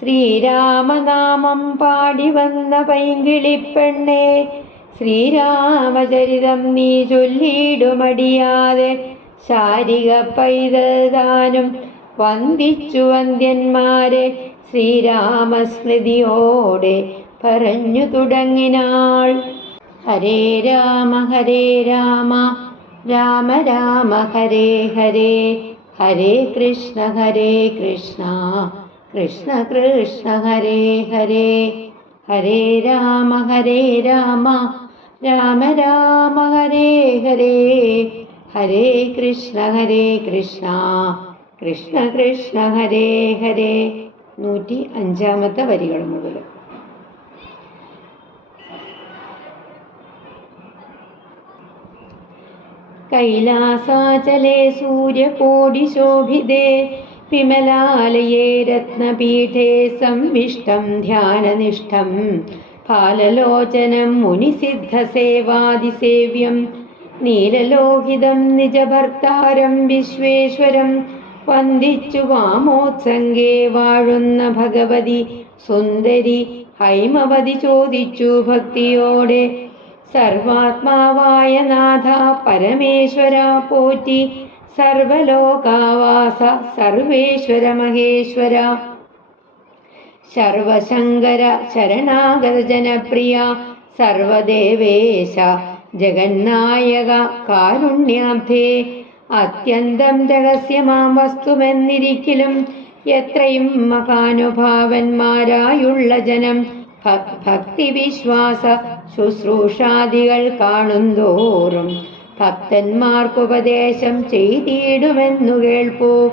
ശ്രീരാമനാമം പാടി വന്ന പൈങ്കിളിപ്പെണ്ണേ ശ്രീരാമചരിതം നീ ചൊല്ലിയിടുമടിയാതെ ശാരിക പൈതൽ വന്ദിച്ചു വന്ദ്യന്മാരെ ശ്രീരാമസ്മൃതിയോടെ പറഞ്ഞു തുടങ്ങിനാൾ. ഹരേ രാമ ഹരേ രാമ രാമ രാമ ഹരേ ഹരേ ഹരേ കൃഷ്ണ ഹരേ കൃഷ്ണ. കൃഷ്ണ കൃഷ്ണ ഹരേ ഹരേ. ഹരേ രാമ ഹരേ രാമ. രാമ രാമ ഹരേ ഹരേ. ഹരേ കൃഷ്ണ ഹരേ കൃഷ്ണ. കൃഷ്ണ കൃഷ്ണ ഹരേ ഹരേ. നൂറ്റി അഞ്ചാമത്തെ വരികൾ മുതൽ. കൈലാസാചലേ സൂര്യകോടിശോഭിതേ വിമലാലയേ രത്നപീഠേ സംവിഷ്ടം ധ്യാനനിഷ്ഠം ഫാലലോചനം മുനിസിദ്ധസേവാദിസേവ്യം നീലലോഹിതം നിജഭർത്താരം വിശ്വേശ്വരം വന്ദിച്ചു വാമോത്സംഗേ വാഴുന്ന ഭഗവതി സുന്ദരി ഹൈമവതി ചോദിച്ചു ഭക്തിയോടെ സർവാത്മാവായ നാഥ പരമേശ്വര പോറ്റി സർവലോകാവാസ സർവേശ്വര മഹേശ്വര സർവശങ്കര ശരണാഗത ജനപ്രിയ സർവദേവേശ ജഗന്നായക കാരുണ്യാബ്ധേ. അത്യന്തം രഹസ്യമാം വസ്തുവെന്നിരിക്കലും എത്രയും മഹാനുഭാവന്മാരായുള്ള ജനം. ഭക്തി വിശ്വാസ ശുശ്രൂഷാദികൾ കാണുന്തോറും ഭക്തന്മാർക്കുപദേശം ചെയ്തിടുമെന്നു കേൾപ്പൂ.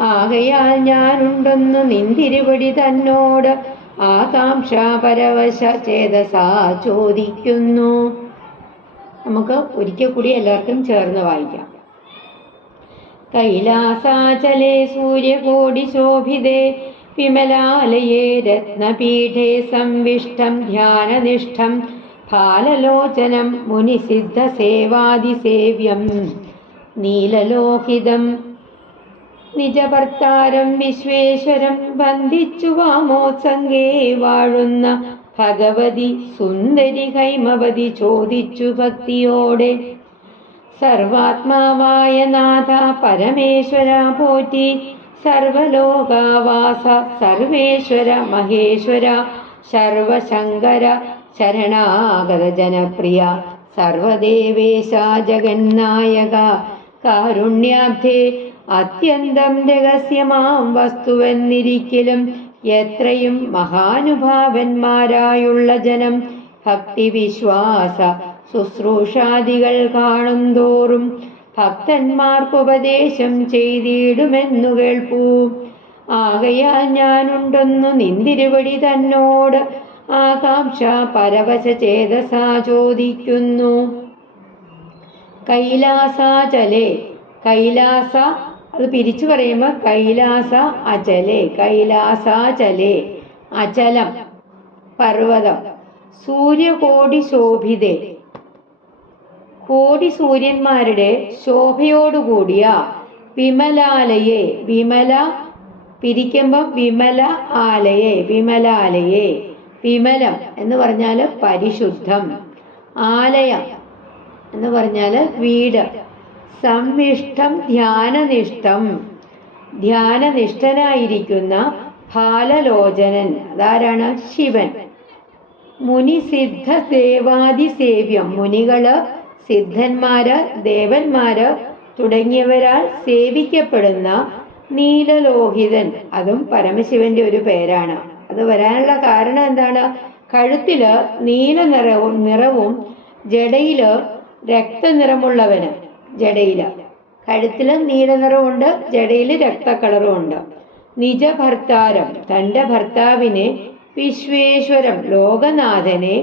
ആകയാൽ ഞാനുണ്ടെന്നു നിന്തിരുപടി തന്നോട് ആകാംക്ഷ പരവശ ചേതസാ ചോദിക്കുന്നു. നമുക്ക് ഒരിക്കൽ കൂടി എല്ലാവർക്കും ചേർന്ന് വായിക്കാം. കൈലാസാചലേ സൂര്യകോടി ശോഭിതേ വിമലാലയേ രത്നപീഠേ സംവിഷ്ടം ധ്യാനനിഷ്ഠം ഫാലലോചനം മുനിസിദ്ധസേവാദിസേവ്യം നീലലോഹിതം നിജഭർത്താരം വിശ്വേശ്വരം ബന്ധിച്ചു വാമോത്സംഗേ വാഴുന്ന ഭഗവതി സുന്ദരി ഹൈമവതി ചോദിച്ചു ഭക്തിയോടെ. സർവാത്മാവായ നാഥ പരമേശ്വര പോറ്റി. സർവലോകാവാസ സർവേശ്വര മഹേശ്വര. സർവശങ്കര ശരണാഗത ജനപ്രിയ സർവദേവേശ ജഗന്നായക കാരുണ്യാബ്ധേ അത്യന്തം രഹസ്യമാം വസ്തുവെന്നിരിക്കലും എത്രയും മഹാനുഭാവന്മാരായുള്ള ജനം. ഭക്തിവിശ്വാസ ശുശ്രൂഷാദികൾ കാണുന്തോറും ഭക്തന്മാർക്കുപദേശം ചെയ്തിടുമെന്നു കേൾപ്പൂ. ആകയാൽ ഞാനുണ്ടെന്നു നിന്തിരുവടി തന്നോട് ആകാംക്ഷ പരവശ ചേതസാ ചോദിക്കുന്നു. കൈലാസാചലേ കൈലാസ അത് പിരിച്ചു പറയുമ്പോൾ കൈലാസ അചലേ കൈലാസാചലേ അചലം പർവതം. സൂര്യകോടി ശോഭിതേ. കോടി സൂര്യന്മാരുടെ ശോഭയോടുകൂടിയ വിമലാലയെ വിമല പിരിക്കുമ്പോൾ വിമല ആലയെ വിമലാലയെ. വിമലം എന്ന് പറഞ്ഞാൽ പരിശുദ്ധം. ആലയം എന്ന് പറഞ്ഞാൽ വീട്. സമ്മിഷ്ടം ധ്യാനനിഷ്ഠം. ധ്യാനനിഷ്ഠനായിരിക്കുന്ന ഫാലലോചനൻ അതാരാണ്? ശിവൻ. മുനി സിദ്ധ സേവാദി സേവ്യം. മുനികൾ സിദ്ധന്മാര് ദേവന്മാര് തുടങ്ങിയവരാൽ സേവിക്കപ്പെടുന്ന നീലലോഹിതൻ. അതും പരമശിവന്റെ ഒരു പേരാണ്. അത് വരാനുള്ള കാരണം എന്താണ്? കഴുത്തിൽ നീല നിറവും നിറവും ജടയിൽ രക്തനിറമുള്ളവന് ജടയിൽ. കഴുത്തിൽ നീല നിറമുണ്ട് ജടയിൽ രക്തക്കളറും ഉണ്ട് നിജഭർത്താരം തന്റെ ഭർത്താവിനെ വിശ്വേശ്വരം ലോകനാഥനെ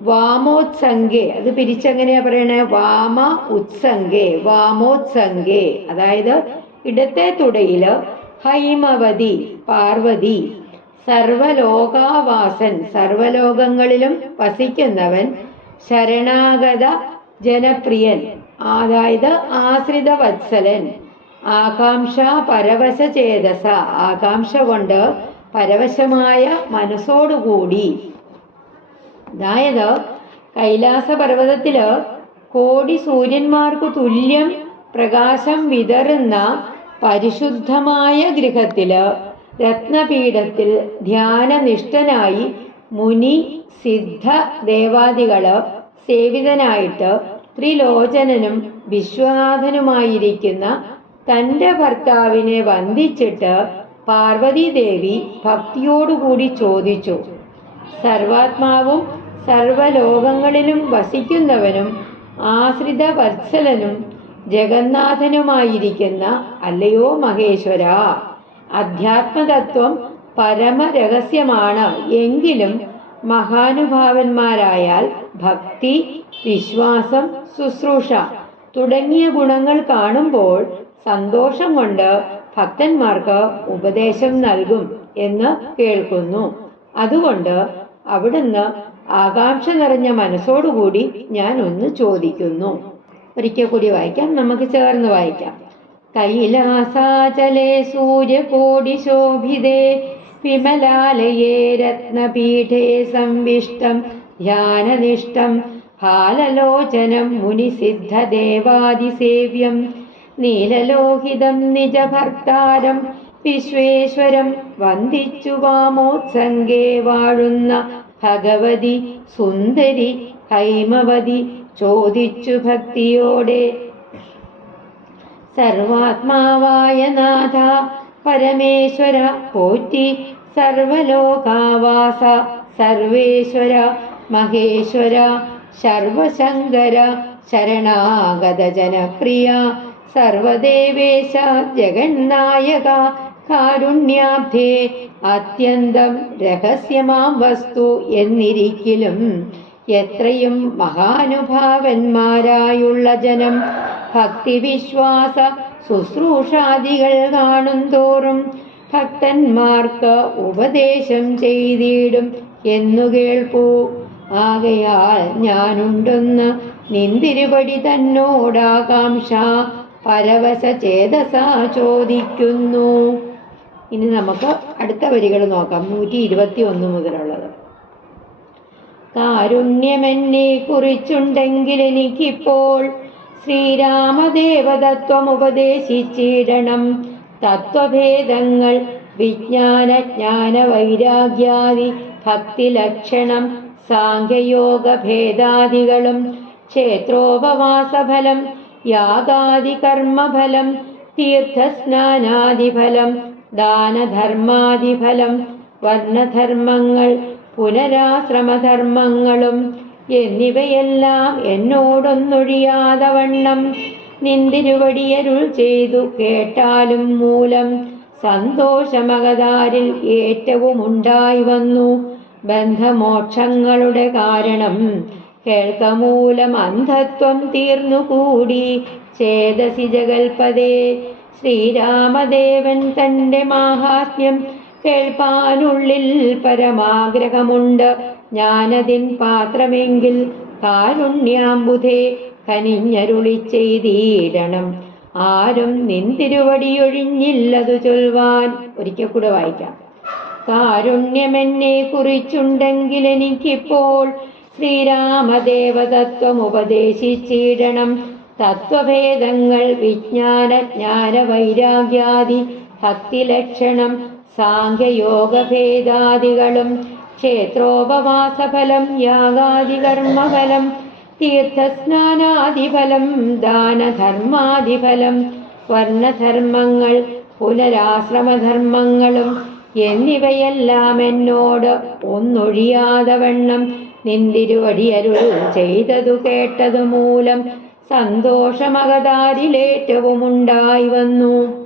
വാമോത്സംഗെ. അത് പിരിച്ചെങ്ങനെയാ പറയണേ? വാമ ഉത്സംഗെ വാമോത്സംഗെ. അതായത് ഇടത്തെ തുടയിൽ ഹൈമവതി പാർവതി സർവലോകാവാസൻ സർവലോകങ്ങളിലും വസിക്കുന്നവൻ ശരണാഗത ജനപ്രിയൻ അതായത് ആശ്രിത വത്സലൻ ആകാംക്ഷ പരവശ ചേതസ ആകാംക്ഷ കൊണ്ട് പരവശമായ മനസ്സോടുകൂടി. അതായത് കൈലാസ പർവതത്തിൽ കോടി സൂര്യന്മാർക്ക് തുല്യം പ്രകാശം വിതറുന്ന പരിശുദ്ധമായ ഗൃഹത്തിൽ രത്നപീഠത്തിൽ ധ്യാനനിഷ്ഠനായി മുനി സിദ്ധ ദേവാദികൾ സേവിതനായിട്ട് ത്രിലോചനനും വിശ്വനാഥനുമായിരിക്കുന്ന തന്റെ ഭർത്താവിനെ വന്ദിച്ചിട്ട് പാർവതീദേവി ഭക്തിയോടുകൂടി ചോദിച്ചു. സർവാത്മാവും സർവലോകങ്ങളിലും വസിക്കുന്നവനും ആശ്രിത വത്സലനും ജഗന്നാഥനുമായിരിക്കുന്ന അല്ലയോ മഹേശ്വര? അധ്യാത്മതത്വം പരമരഹസ്യമാണ്. എങ്കിലും മഹാനുഭാവന്മാരായാൽ ഭക്തി വിശ്വാസം ശുശ്രൂഷ തുടങ്ങിയ ഗുണങ്ങൾ കാണുമ്പോൾ സന്തോഷം കൊണ്ട് ഭക്തന്മാർക്ക് ഉപദേശം നൽകും എന്ന് കേൾക്കുന്നു. അതുകൊണ്ട് അവിടുന്ന് ആകാംക്ഷ നിറഞ്ഞ മനസ്സോടുകൂടി ഞാൻ ഒന്ന് ചോദിക്കുന്നു. ഒരിക്കൽ കൂടി വായിക്കാം. നമുക്ക് ചേർന്ന് വായിക്കാം. കൈലാസാചലേ സൂര്യകോടി ശോഭിതേ വിമലാലയേ രത്നപീഠേ സംവിഷ്ടം ധ്യാനനിഷ്ടം ഹാലലോചനം മുനിസിദ്ധദേവാദിസേവ്യം നീലലോഹിതം നിജഭർത്താരം വിശ്വേശ്വരം വന്ദിച്ചു വാമോത്സംഗേ വാഴുന്ന ഭഗവതി സുന്ദരി ഹൈമവതി ചോദിച്ചു ഭക്തിയോടെ സർവാത്മാവായ നാഥ പരമേശ്വര പോറ്റി സർവലോകാവാസ സർവേശ്വര മഹേശ്വര സർവശങ്കര ശരണാഗത ജനപ്രിയ സർവദേവേശ ജഗന്നായക കാരുണ്യാബ്ധേ അത്യന്തം രഹസ്യമാം വസ്തു എന്നിരിക്കലും എത്രയും മഹാനുഭാവന്മാരായുള്ള ജനം ഭക്തിവിശ്വാസ ശുശ്രൂഷാദികൾ കാണും തോറും ഭക്തന്മാർക്ക് ഉപദേശം ചെയ്തിടും എന്നു കേൾപ്പൂ. ആകയാൽ ഞാനുണ്ടെന്ന് നിന്തിരുപടി തന്നോടാകാംക്ഷ പരവശ ചേതസ ചോദിക്കുന്നു. ഇനി നമുക്ക് അടുത്ത വരികൾ നോക്കാം. നൂറ്റി ഇരുപത്തി ഒന്ന് മുതലുള്ളത്. കാരുണ്യമെന്നെ കുറിച്ചുണ്ടെങ്കിൽ എനിക്കിപ്പോൾ ശ്രീരാമദേവതത്വം ഉപദേശിച്ചിടണം തത്വഭേദങ്ങൾ വിജ്ഞാന ജ്ഞാന വൈരാഗ്യാദി ഭക്തിലക്ഷണം സാഖ്യയോഗ ഭേദാദികളും ക്ഷേത്രോപവാസഫലം യാഗാദി കർമ്മഫലം തീർത്ഥസ്നാനാദിഫലം ദാനധർമാദിഫലം വർണധർമ്മങ്ങൾ പുനരാശ്രമധർമ്മങ്ങളും എന്നിവയെല്ലാം എന്നോടൊന്നൊഴിയാതെ വണ്ണം. നിന്തിരുവടിയരുൾ ചെയ്തു കേട്ടാലും മൂലം സന്തോഷമകതാരിൽ ഏറ്റവും ഉണ്ടായി വന്നു. ബന്ധമോക്ഷങ്ങളുടെ കാരണം കേൾക്കമൂലം അന്ധത്വം തീർന്നുകൂടി. ചേതസി ജഗൽപദേ ശ്രീരാമദേവൻ തന്റെ മാഹാത്മ്യം കേൾപ്പാനുള്ളിൽ പരമാഗ്രഹമുണ്ട്. ഞാനതിൻ പാത്രമെങ്കിൽ താരുണ്യാമ്പുധേ കനിഞ്ഞരുളി ചെയ്തീരണം. ആരും നിന്തിരുവടിയൊഴിഞ്ഞില്ലതു ചൊൽവാൻ. ഒരിക്കൽ കൂടെ വായിക്കാം. കാരുണ്യമെന്നെ കുറിച്ചുണ്ടെങ്കിൽ എനിക്കിപ്പോൾ ശ്രീരാമദേവതത്വം ഉപദേശിച്ചിടണം തത്വഭേദങ്ങൾ വിജ്ഞാന ജ്ഞാന വൈരാഗ്യാദി ഭക്തിലക്ഷണം സാഖ്യയോഗഭേദാദികളും ക്ഷേത്രോപവാസഫലം യാഗാദികർമ്മഫലം തീർത്ഥസ്നാനാദിഫലം ദാനധർമാദിഫലം വർണധർമ്മങ്ങൾ പുനരാശ്രമധർമ്മങ്ങളും എന്നിവയെല്ലാം എന്നോട് ഒന്നൊഴിയാതെ വണ്ണം നിന്തിരുവടിയരുൾ ചെയ്തതു കേട്ടതു മൂലം സന്തോഷമകതാരിലേറ്റവും ഉണ്ടായി വന്നു.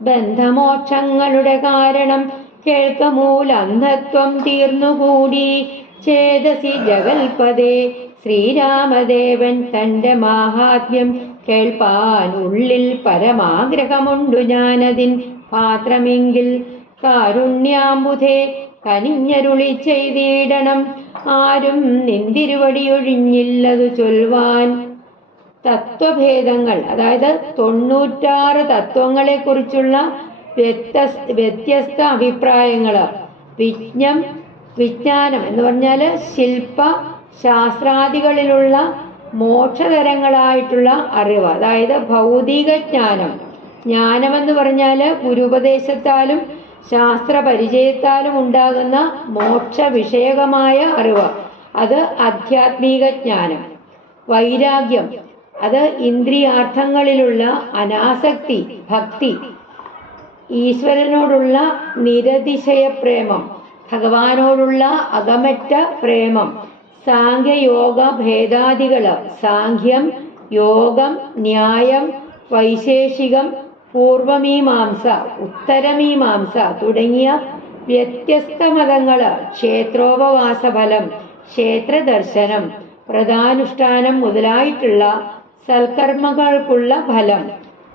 ബന്ധമോക്ഷങ്ങളുടെ കാരണം കേൾക്കമൂലന്ധത്വം തീർന്നുകൂടി. ചേതസി ജഗൽപദേ ശ്രീരാമദേവൻ തന്റെ മാഹാത്മ്യം കേൾപ്പാൻ ഉള്ളിൽ പരമാഗ്രഹമുണ്ടു ഞാനതിൻ പാത്രമെങ്കിൽ. കാരുണ്യാമ്പുധേ കനിഞ്ഞരുളി ചെയ്തിടണം. ആരും നിന്തിരുവടിയൊഴിഞ്ഞില്ലതു ചൊൽവാൻ. തത്വഭേദങ്ങൾ അതായത് തൊണ്ണൂറ്റാറ് തത്വങ്ങളെ കുറിച്ചുള്ള വ്യത്യസ്ത വ്യത്യസ്ത അഭിപ്രായങ്ങൾ വിജ്ഞം വിജ്ഞാനം എന്ന് പറഞ്ഞാൽ ശില്പ ശാസ്ത്രാദികളിലുള്ള മോക്ഷതരങ്ങളായിട്ടുള്ള അറിവ്. അതായത് ഭൗതിക ജ്ഞാനം. ജ്ഞാനം എന്ന് പറഞ്ഞാൽ ഗുരുപദേശത്താലും ശാസ്ത്ര പരിചയത്താലും ഉണ്ടാകുന്ന മോക്ഷ വിഷയകമായ അറിവ്. അത് ആധ്യാത്മിക ജ്ഞാനം. വൈരാഗ്യം. അത് ഇന്ദ്രിയാർത്ഥങ്ങളിലുള്ള അനാസക്തി ഭക്തി. ഈശ്വരനോടുള്ള നിരതിശയ പ്രേമം ഭഗവാനോടുള്ള അകമറ്റ പ്രേമം സാഖ്യയോഗ ഭേദാദികൾ സാഖ്യം യോഗം ന്യായം വൈശേഷികം പൂർവമീമാംസ ഉത്തരമീമാംസ തുടങ്ങിയ വ്യത്യസ്ത മതങ്ങൾ ക്ഷേത്രോപവാസഫലം ക്ഷേത്രദർശനം പ്രധാനുഷ്ഠാനം മുതലായിട്ടുള്ള സൽക്കർമ്മങ്ങൾക്കുള്ള ഫലം.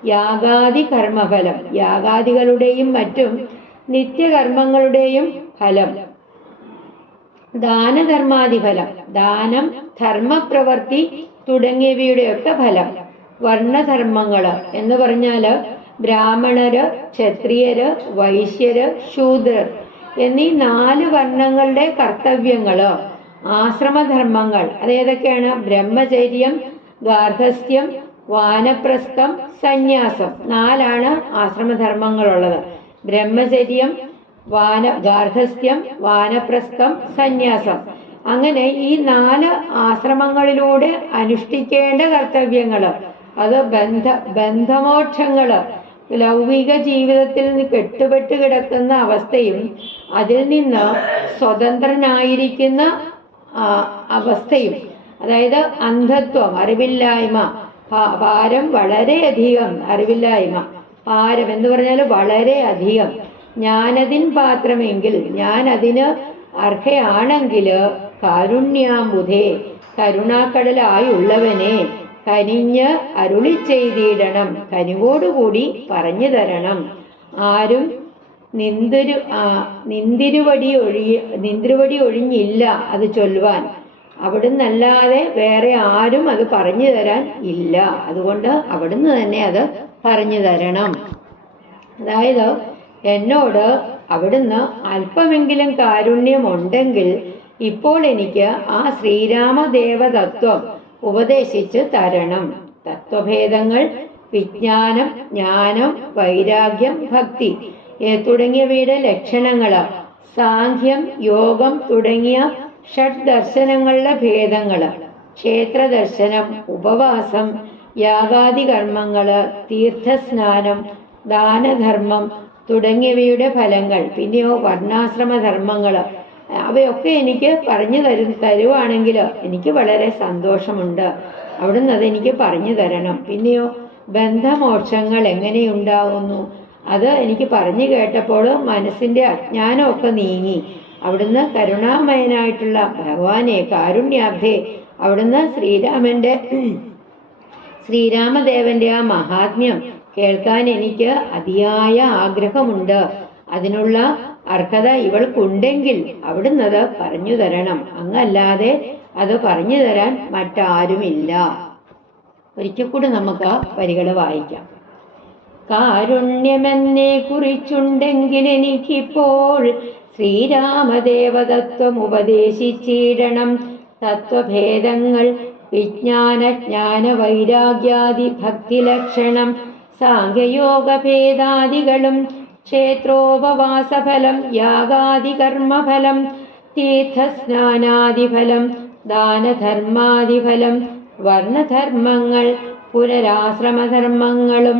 യാഗാദി കർമ്മഫലം യാഗാദികളുടെയും മറ്റും നിത്യകർമ്മങ്ങളുടെയും ഫലം. ദാനധർമാദിഫലം ദാനം ധർമ്മപ്രവർത്തി തുടങ്ങിയവയുടെയൊക്കെ ഫലം. വർണധർമ്മങ്ങൾ എന്ന് പറഞ്ഞാൽ ബ്രാഹ്മണര് ക്ഷത്രിയര് വൈശ്യര് ശൂദ്രർ എന്നീ നാല് വർണങ്ങളുടെ കർത്തവ്യങ്ങൾ ആശ്രമധർമ്മങ്ങൾ. അതേതൊക്കെയാണ് ബ്രഹ്മചര്യം ഗാർഹസ്ഥ്യം വാനപ്രസ്ഥം സന്യാസം. നാലാണ് ആശ്രമധർമ്മങ്ങളുള്ളത്. ബ്രഹ്മചര്യം വാന ഗാർഹസ്ഥ്യം വാനപ്രസ്ഥം സന്യാസം. അങ്ങനെ ഈ നാല് ആശ്രമങ്ങളിലൂടെ അനുഷ്ഠിക്കേണ്ട കർത്തവ്യങ്ങൾ അത് ബന്ധ ബന്ധമോക്ഷങ്ങൾ ലൗകിക ജീവിതത്തിൽ കെട്ടുപെട്ട് കിടക്കുന്ന അവസ്ഥയും അതിൽ നിന്ന് സ്വതന്ത്രനായിരിക്കുന്ന അവസ്ഥയും. അതായത് അന്ധത്വം അറിവില്ലായ്മ ഭാരം വളരെയധികം അറിവില്ലായ്മ. ഭാരം എന്ന് പറഞ്ഞാൽ വളരെ അധികം ഞാനതിൻ പാത്രമെങ്കിൽ ഞാൻ അതിന് അർഹയാണെങ്കിൽ കാരുണ്യാമ്പുധേ കരുണാക്കടലായുള്ളവനെ കനിഞ്ഞ് അരുളി ചെയ്തിടണം കനിവോടുകൂടി പറഞ്ഞു തരണം. ആരും നിന്തിരു നിന്തിരുവടി ഒഴി നിന്തിരുവടി ഒഴിഞ്ഞില്ല അത് ചൊല്ലുവാൻ. അവിടുന്നല്ലാതെ വേറെ ആരും അത് പറഞ്ഞു തരാൻ ഇല്ല. അതുകൊണ്ട് അവിടുന്ന് തന്നെ അത് പറഞ്ഞു തരണം. അതായത് എന്നോട് അവിടുന്ന് അല്പമെങ്കിലും കാരുണ്യമുണ്ടെങ്കിൽ ഇപ്പോൾ എനിക്ക് ആ ശ്രീരാമദേവതത്വം ഉപദേശിച്ച് തരണം. തത്വഭേദങ്ങൾ വിജ്ഞാനം ജ്ഞാനം വൈരാഗ്യം ഭക്തി തുടങ്ങിയവയുടെ ലക്ഷണങ്ങൾ സാഖ്യം യോഗം തുടങ്ങിയ ഷഡ് ദർശനങ്ങളുടെ ഭേദങ്ങൾ. ക്ഷേത്ര ദർശനം ഉപവാസം യാഗാദി കർമ്മങ്ങൾ തീർത്ഥസ്നാനം ദാനധർമ്മം തുടങ്ങിയവയുടെ ഫലങ്ങൾ പിന്നെയോ വർണാശ്രമ ധർമ്മങ്ങൾ അവയൊക്കെ എനിക്ക് പറഞ്ഞു തരു തരുവാണെങ്കിൽ എനിക്ക് വളരെ സന്തോഷമുണ്ട്. അവിടുന്ന് അതെനിക്ക് പറഞ്ഞു തരണം. പിന്നെയോ ബന്ധമോക്ഷങ്ങൾ എങ്ങനെയുണ്ടാവുന്നു? അത് എനിക്ക് പറഞ്ഞു കേട്ടപ്പോൾ മനസ്സിന്റെ അജ്ഞാനമൊക്കെ നീങ്ങി. അവിടുന്ന് കരുണാമയനായിട്ടുള്ള ഭഗവാനെ കാരുണ്യാബ്ധേ അവിടുന്ന് ശ്രീരാമന്റെ ശ്രീരാമദേവന്റെ ആ മഹാത്മ്യം കേൾക്കാൻ എനിക്ക് അതിയായ ആഗ്രഹമുണ്ട്. അതിനുള്ള അർഹത ഇവൾക്കുണ്ടെങ്കിൽ അവിടുന്ന് അത് പറഞ്ഞു തരണം. അങ്ങല്ലാതെ അത് പറഞ്ഞു തരാൻ മറ്റാരുമില്ല. ഒരിക്കൽ കൂടി നമുക്ക് വരികൾ വായിക്കാം. കാരുണ്യമെന്നെ കുറിച്ചുണ്ടെങ്കിൽ എനിക്കിപ്പോൾ ശ്രീരാമദേവതത്വം ഉപദേശിച്ചിടണം തത്വഭേദങ്ങൾ വിജ്ഞാന ജ്ഞാന വൈരാഗ്യാദി ഭക്തിലക്ഷണം സാഖ്യയോഗ ഭേദാദികളും ക്ഷേത്രോപവാസഫലം യാഗാദികർമ്മഫലം തീർത്ഥസ്നാനാദിഫലം ദാനധർമാദിഫലം വർണധർമ്മങ്ങൾ പുനരാശ്രമധർമ്മങ്ങളും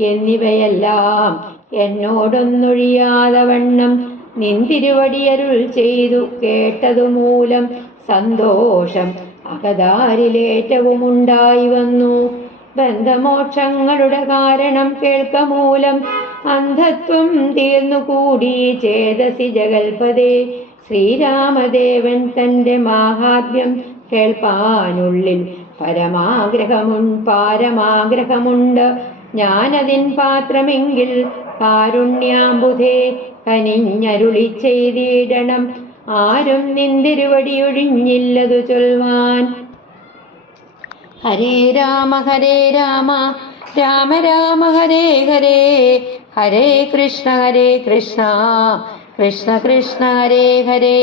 എന്നിവയെല്ലാം എന്നോടൊന്നൊഴിയാതെ വണ്ണം നിന്തിരുവടിയരുൾ ചെയ്തു കേട്ടതുമൂലം സന്തോഷം. അകദാരിലേറ്റവുമുണ്ടായി വന്നു. ബന്ധമോക്ഷങ്ങളുടെ കാരണം കേൾക്കമൂലം അന്ധത്വം തീർന്നുകൂടി. ചേതസി ജഗൽപദേ ശ്രീരാമദേവൻ തന്റെ മാഹാത്മ്യം കേൾപ്പാനുള്ളിൽ പരമാഗ്രഹമുൺ പാരമാഗ്രഹമുണ്ട്. ഞാനതിൻ പാത്രമെങ്കിൽ കാരുണ്യാമ്പുധേ കനിഞ്ഞരുളി ചെയ്തിടണം ആരും നിന്തിരുവടിയൊഴിഞ്ഞില്ലതു ചൊൽവാൻ. ഹരേ രാമ ഹരേ രാമ രാമ രാമ ഹരേ ഹരേ ഹരേ കൃഷ്ണ ഹരേ കൃഷ്ണ കൃഷ്ണ കൃഷ്ണ ഹരേ ഹരേ.